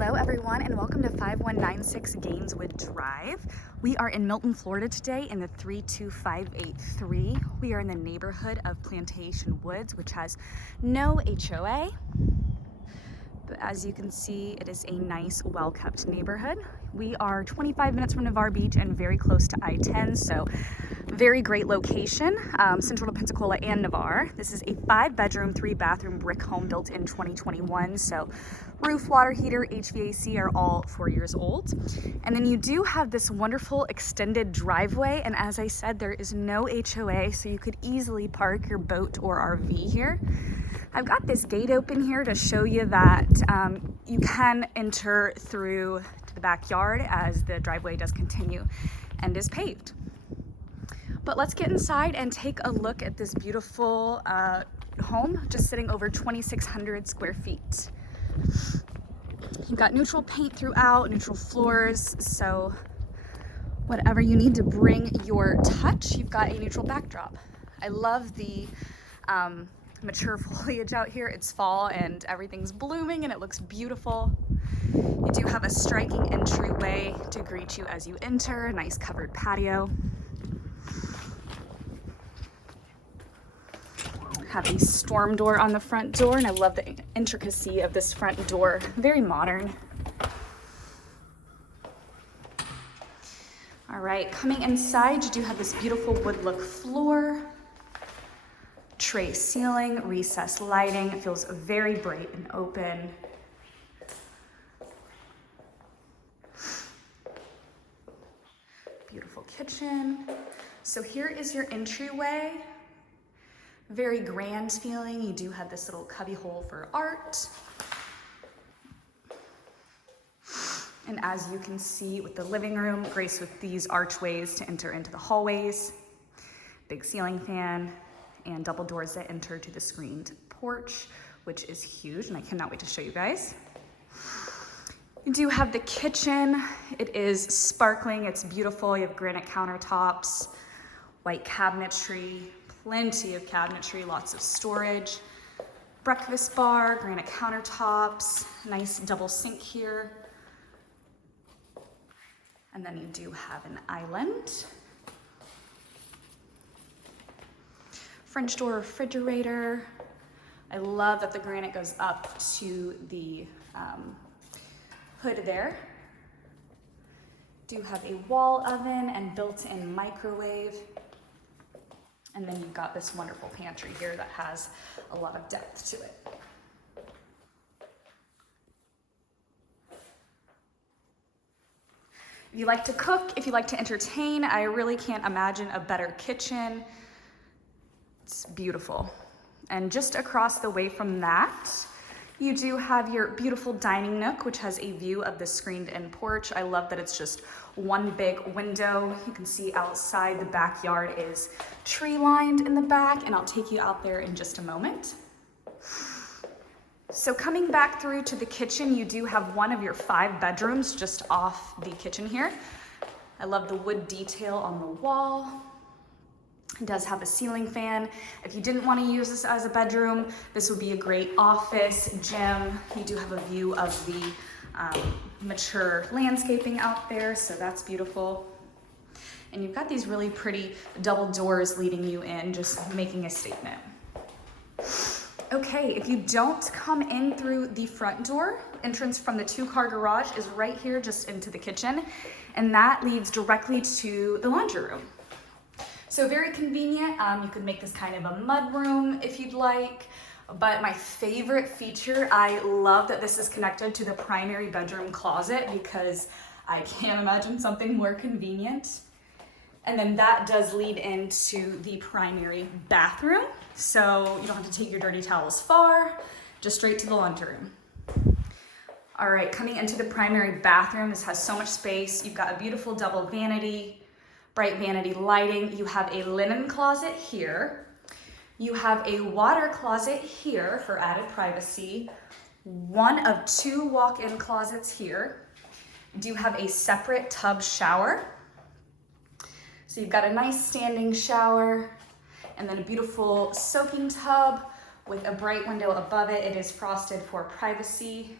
Hello everyone and welcome to 5196 Gaineswood Drive. We are in Milton, Florida today in the 32583. We are in the neighborhood of Plantation Woods, which has no HOA. But as you can see, it is a nice, well-kept neighborhood. We are 25 minutes from Navarre Beach and very close to I-10, so very great location, central to Pensacola and Navarre. This is a 5-bedroom, 3-bathroom brick home built in 2021, so roof, water heater, HVAC are all 4 years old. And then you do have this wonderful extended driveway, and as I said, there is no HOA, so you could easily park your boat or RV here. I've got this gate open here to show you that you can enter through to the backyard as the driveway does continue and is paved. But let's get inside and take a look at this beautiful home, just sitting over 2,600 square feet. You've got neutral paint throughout, neutral floors, so whatever you need to bring your touch, you've got a neutral backdrop. I love the mature foliage out here. It's fall and everything's blooming and it looks beautiful. You do have a striking entryway to greet you as you enter, a nice covered patio. Have a storm door on the front door, and I love the intricacy of this front door. Very modern. All right, coming inside, you do have this beautiful wood look floor, tray ceiling, recessed lighting. It feels very bright and open. Beautiful kitchen. So here is your entryway. Very grand feeling. You do have this little cubby hole for art. And as you can see with the living room, graced with these archways to enter into the hallways, big ceiling fan, and double doors that enter to the screened porch, which is huge, and I cannot wait to show you guys. You do have the kitchen. It is sparkling, it's beautiful. You have granite countertops, white cabinetry, plenty of cabinetry, lots of storage, breakfast bar, granite countertops, nice double sink here. And then you do have an island. French door refrigerator. I love that the granite goes up to the hood there. Do have a wall oven and built-in microwave. And then you've got this wonderful pantry here that has a lot of depth to it. If you like to cook, if you like to entertain, I really can't imagine a better kitchen. It's beautiful. And just across the way from that, you do have your beautiful dining nook, which has a view of the screened-in porch. I love that it's just one big window. You can see outside the backyard is tree-lined in the back, and I'll take you out there in just a moment. So coming back through to the kitchen, you do have one of your 5 bedrooms just off the kitchen here. I love the wood detail on the wall. It does have a ceiling fan. If you didn't want to use this as a bedroom, this would be a great office, gym. You do have a view of the mature landscaping out there, so that's beautiful. And you've got these really pretty double doors leading you in, just making a statement. Okay, if you don't come in through the front door, entrance from the 2-car garage is right here just into the kitchen, and that leads directly to the laundry room. So very convenient. You could make this kind of a mud room if you'd like, but my favorite feature, I love that this is connected to the primary bedroom closet because I can't imagine something more convenient. And then that does lead into the primary bathroom. So you don't have to take your dirty towels far, just straight to the laundry room. All right, coming into the primary bathroom, this has so much space. You've got a beautiful double vanity, bright vanity lighting. You have a linen closet here. You have a water closet here for added privacy. One of 2 walk-in closets here. You do have a separate tub shower. So you've got a nice standing shower and then a beautiful soaking tub with a bright window above it. It is frosted for privacy.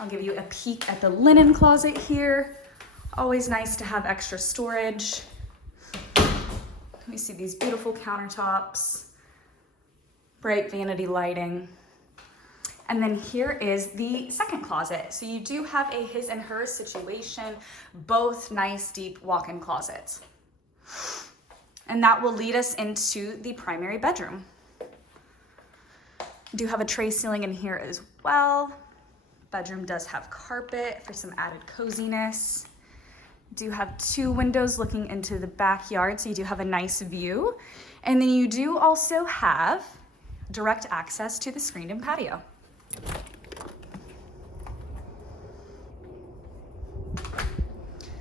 I'll give you a peek at the linen closet here. Always nice to have extra storage. We see these beautiful countertops, bright vanity lighting. And then here is the second closet. So you do have a his and hers situation, both nice deep walk-in closets. And that will lead us into the primary bedroom. Do have a tray ceiling in here as well. Bedroom does have carpet for some added coziness. Do have 2 windows looking into the backyard, so you do have a nice view. And then you do also have direct access to the screened-in patio.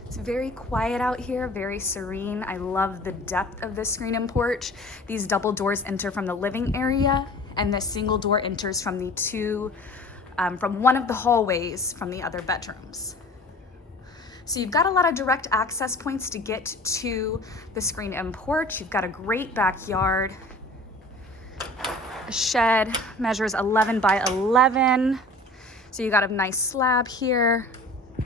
It's very quiet out here, very serene. I love the depth of this screen-in porch. These double doors enter from the living area, and the single door enters from from one of the hallways from the other bedrooms. So you've got a lot of direct access points to get to the screen-in porch. You've got a great backyard. A shed measures 11 by 11. So you got a nice slab here.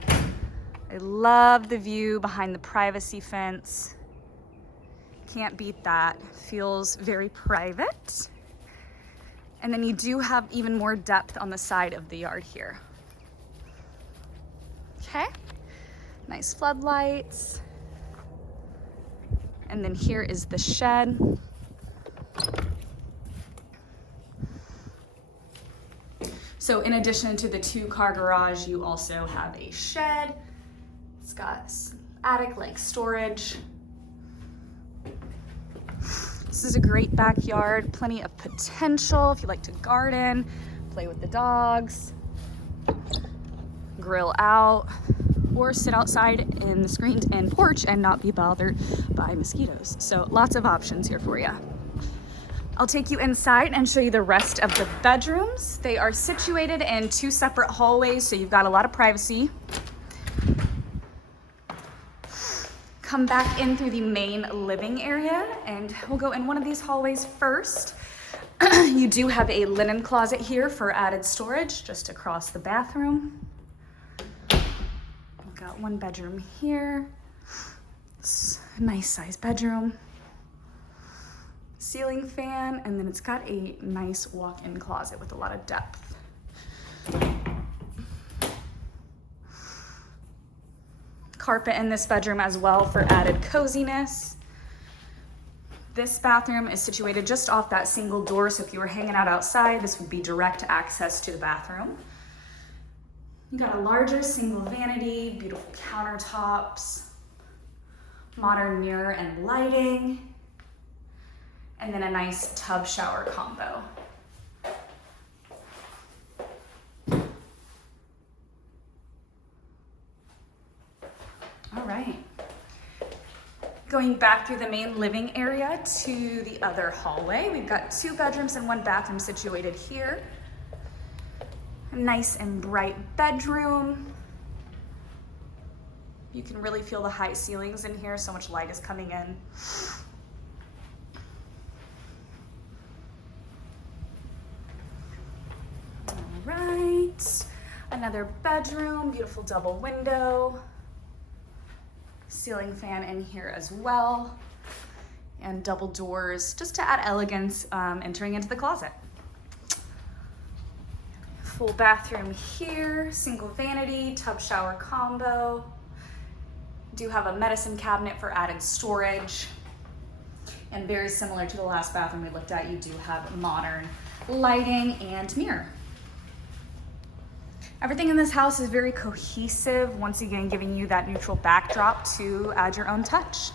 I love the view behind the privacy fence. Can't beat that. Feels very private. And then you do have even more depth on the side of the yard here. Okay. Nice floodlights. And then here is the shed. So in addition to the 2-car garage, you also have a shed. It's got attic-like storage. This is a great backyard, plenty of potential if you like to garden, play with the dogs, grill out, or sit outside in the screened-in porch and not be bothered by mosquitoes. So lots of options here for you. I'll take you inside and show you the rest of the bedrooms. They are situated in 2 separate hallways, so you've got a lot of privacy. Come back in through the main living area, and we'll go in one of these hallways first. You do have a linen closet here for added storage just across the bathroom. We've got 1 bedroom here. It's a nice size bedroom. Ceiling fan, and then it's got a nice walk-in closet with a lot of depth. Carpet in this bedroom as well for added coziness. This bathroom is situated just off that single door, so if you were hanging out outside, this would be direct access to the bathroom. You got a larger single vanity, beautiful countertops, modern mirror and lighting, and then a nice tub shower combo. All right. Going back through the main living area to the other hallway, we've got 2 bedrooms and 1 bathroom situated here. A nice and bright bedroom. You can really feel the high ceilings in here, so much light is coming in. All right, another bedroom, beautiful double window. Ceiling fan in here as well, and double doors just to add elegance entering into the closet. Full bathroom here, single vanity, tub shower combo. Do have a medicine cabinet for added storage, and very similar to the last bathroom we looked at, you do have modern lighting and mirror. Everything in this house is very cohesive, once again giving you that neutral backdrop to add your own touch.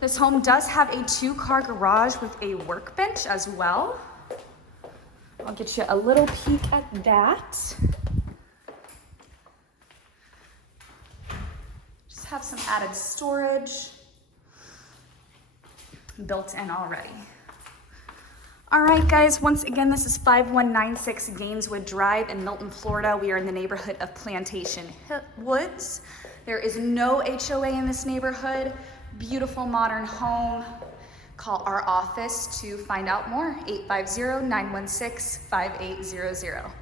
This home does have a 2-car garage with a workbench as well. I'll get you a little peek at that. Just have some added storage built in already. All right, guys, once again, this is 5196 Gaineswood Drive in Milton, Florida. We are in the neighborhood of Plantation Woods. There is no HOA in this neighborhood. Beautiful modern home. Call our office to find out more, 850-916-5800.